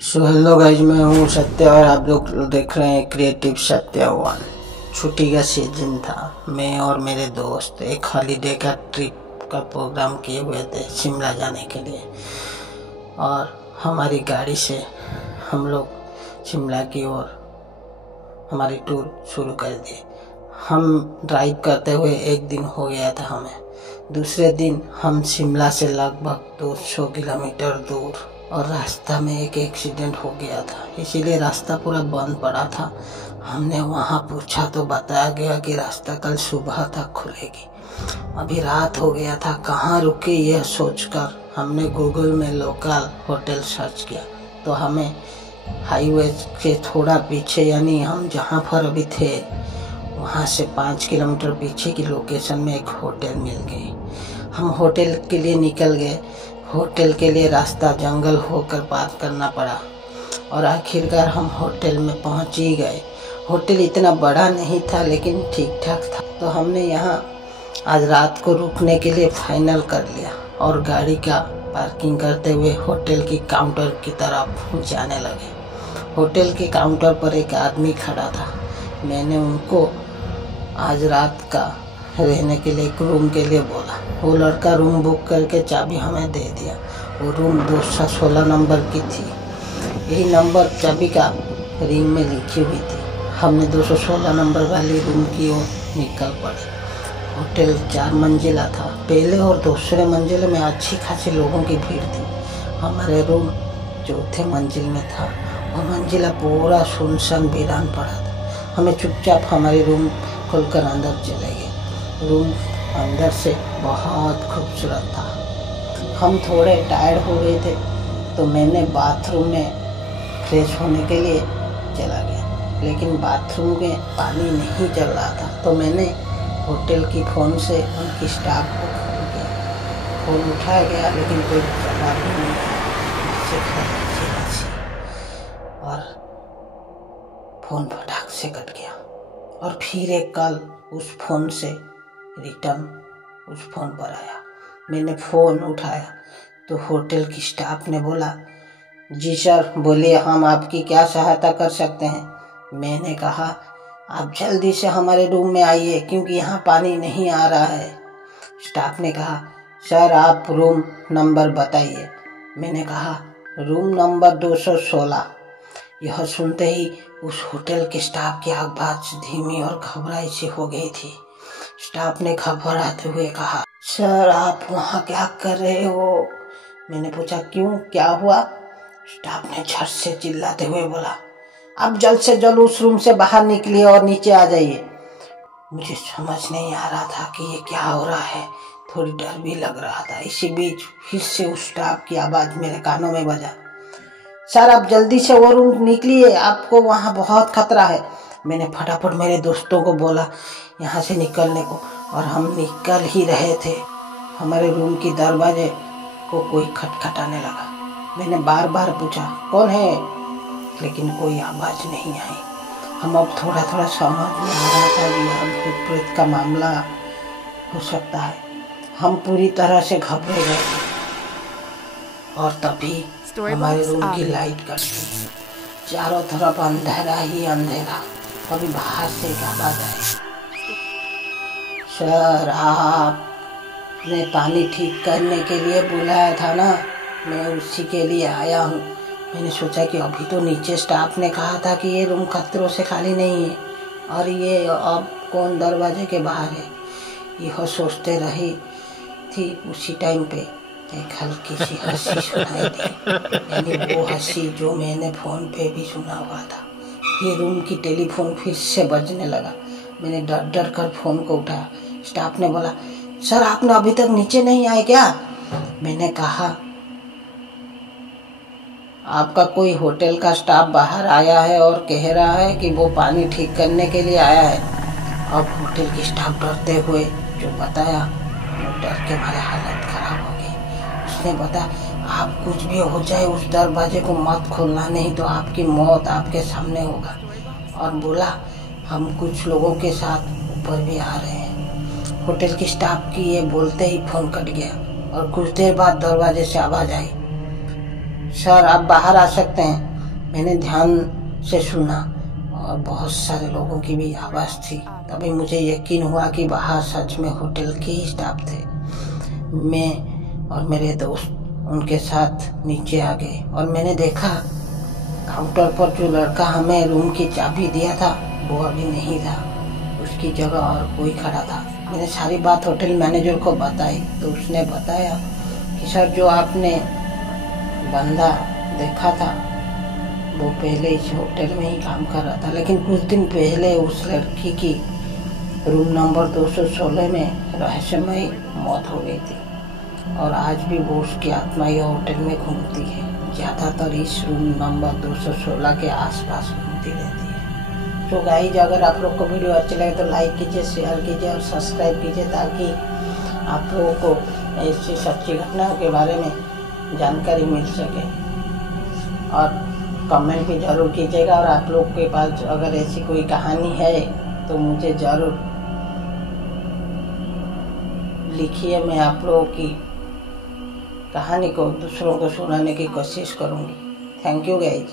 Hello guys, मैं हूँ सत्य और आप लोग देख रहे हैं क्रिएटिव सत्य वन। छुट्टी का सीजन था। मैं और मेरे दोस्त एक हॉलीडे का ट्रिप का प्रोग्राम किए हुए थे शिमला जाने के लिए, और हमारी गाड़ी से हम लोग शिमला की ओर हमारी टूर शुरू कर दी। हम ड्राइव करते हुए एक दिन हो गया था हमें। दूसरे दिन हम शिमला से लगभग 200 किलोमीटर दूर, और रास्ता में एक एक्सीडेंट हो गया था, इसीलिए रास्ता पूरा बंद पड़ा था। हमने वहाँ पूछा तो बताया गया कि रास्ता कल सुबह तक खुलेगी। अभी रात हो गया था, कहाँ रुके यह सोचकर हमने गूगल में लोकल होटल सर्च किया तो हमें हाईवे के थोड़ा पीछे, यानी हम जहाँ पर अभी थे वहाँ से 5 किलोमीटर पीछे की लोकेशन में एक होटल मिल गई। हम होटल के लिए निकल गए। होटल के लिए रास्ता जंगल होकर पार करना पड़ा, और आखिरकार हम होटल में पहुँच ही गए। होटल इतना बड़ा नहीं था लेकिन ठीक ठाक था, तो हमने यहाँ आज रात को रुकने के लिए फाइनल कर लिया और गाड़ी का पार्किंग करते हुए होटल की काउंटर की तरफ जाने लगे। होटल के काउंटर पर एक आदमी खड़ा था। मैंने उनको आज रात का रहने के लिए एक रूम के लिए बोला। वो लड़का रूम बुक करके चाबी हमें दे दिया। वो रूम 216 नंबर की थी। यही नंबर चाबी का रिंग में लिखी हुई थी। हमने 216 नंबर वाली रूम की ओर निकल पड़े। होटल 4 मंजिला था। पहले और दूसरे मंजिल में अच्छी खासी लोगों की भीड़ थी। हमारे रूम चौथे मंजिल में था। वो मंजिला पूरा सुनसान वीरान पड़ा था। हमें चुपचाप हमारी रूम खोलकर अंदर चले गए। रूम अंदर से बहुत खूबसूरत था। हम थोड़े टायर्ड हो गए थे तो मैंने बाथरूम में फ्रेश होने के लिए चला गया, लेकिन बाथरूम में पानी नहीं चल रहा था, तो मैंने होटल की फ़ोन से उनकी स्टाफ को फ़ोन किया। फ़ोन उठाया गया लेकिन कोई जवाब ही नहीं आया। और फ़ोन फटाक से कट गया, और फिर एक कॉल उस फ़ोन से रिटर्न उस फ़ोन पर आया। मैंने फ़ोन उठाया तो होटल की स्टाफ ने बोला, जी सर बोलिए, हम आपकी क्या सहायता कर सकते हैं। मैंने कहा, आप जल्दी से हमारे रूम में आइए क्योंकि यहाँ पानी नहीं आ रहा है। स्टाफ ने कहा, सर आप रूम नंबर बताइए। मैंने कहा, रूम नंबर 216। यह सुनते ही उस होटल के स्टाफ की आवाज़ धीमी और घबराई सी हो गई थी। स्टाफ ने घबराते हुए कहा, सर आप वहाँ क्या कर रहे हो। मैंने पूछा, क्यों, क्या हुआ। स्टाफ ने झट से चिल्लाते हुए बोला, आप जल्द से जल्द उस रूम से बाहर निकलिए और नीचे आ जाइए। मुझे समझ नहीं आ रहा था कि ये क्या हो रहा है। थोड़ी डर भी लग रहा था। इसी बीच फिर से उस स्टाफ की आवाज़ मेरे कानों में बजा, सर आप जल्दी से वो रूम निकलिए, आपको वहाँ बहुत खतरा है। मैंने फटाफट मेरे दोस्तों को बोला यहाँ से निकलने को, और हम निकल ही रहे थे। हमारे रूम की दरवाजे को कोई खटखटाने लगा। मैंने बार बार पूछा, कौन है, लेकिन कोई आवाज़ नहीं आई। हम अब थोड़ा थोड़ा समझ में आ रहा था कि यह भूत प्रेत का मामला हो सकता है। हम पूरी तरह से घबरा गए थे, और तभी हमारे रूम की लाइट कट गई। चारों तरफ अंधेरा ही अंधेरा। तभी बाहर से एक आवाज़ आई, सर आपने पानी ठीक करने के लिए बुलाया था ना, मैं उसी के लिए आया हूँ। मैंने सोचा कि अभी तो नीचे स्टाफ ने कहा था कि ये रूम खतरों से खाली नहीं है, और ये अब कौन दरवाजे के बाहर है। यह सोचते रही थी। उसी टाइम पे एक हल्की सी हंसी सुनाई दी, यानी वो हंसी जो मैंने फ़ोन पे भी सुना हुआ था। फिर रूम की टेलीफोन फिर से बजने लगा। मैंने डर डर कर फ़ोन को उठाया। स्टाफ ने बोला, सर आपने अभी तक नीचे नहीं आए क्या। मैंने कहा, आपका कोई होटल का स्टाफ बाहर आया है और कह रहा है कि वो पानी ठीक करने के लिए आया है। अब होटल की स्टाफ डरते हुए जो बताया, वो डर के हमारे हालत ख़राब हो गई। उसने बताया, आप कुछ भी हो जाए उस दरवाजे को मत खोलना, नहीं तो आपकी मौत आपके सामने होगा। और बोला, हम कुछ लोगों के साथ ऊपर भी आ रहे हैं। होटल की स्टाफ की ये बोलते ही फ़ोन कट गया, और कुछ देर बाद दरवाजे से आवाज़ आई, सर आप बाहर आ सकते हैं। मैंने ध्यान से सुना और बहुत सारे लोगों की भी आवाज़ थी। तभी मुझे यकीन हुआ कि बाहर सच में होटल के ही स्टाफ थे। मैं और मेरे दोस्त उनके साथ नीचे आ गए और मैंने देखा काउंटर पर जो लड़का हमें रूम की चाबी दिया था वो अभी नहीं था, उसकी जगह और कोई खड़ा था। मैंने सारी बात होटल मैनेजर को बताई तो उसने बताया कि सर जो आपने बंदा देखा था वो पहले इस होटल में ही काम कर रहा था, लेकिन कुछ दिन पहले उस लड़की की रूम नंबर 216 में रहस्यमयी मौत हो गई थी और आज भी वो उसकी आत्मा यह होटल में घूमती है। ज़्यादातर इस रूम नंबर 216 के आसपास घूमती रहती है। तो गाइस, अगर आप लोग को वीडियो अच्छी लगे तो लाइक कीजिए, शेयर कीजिए और सब्सक्राइब कीजिए ताकि आप लोगों को ऐसी सच्ची घटनाओं के बारे में जानकारी मिल सके। और कमेंट भी ज़रूर कीजिएगा और आप लोग के पास अगर ऐसी कोई कहानी है तो मुझे ज़रूर लिखिए। मैं आप लोगों की कहानी को दूसरों को सुनाने की कोशिश करूँगी। Thank you guys.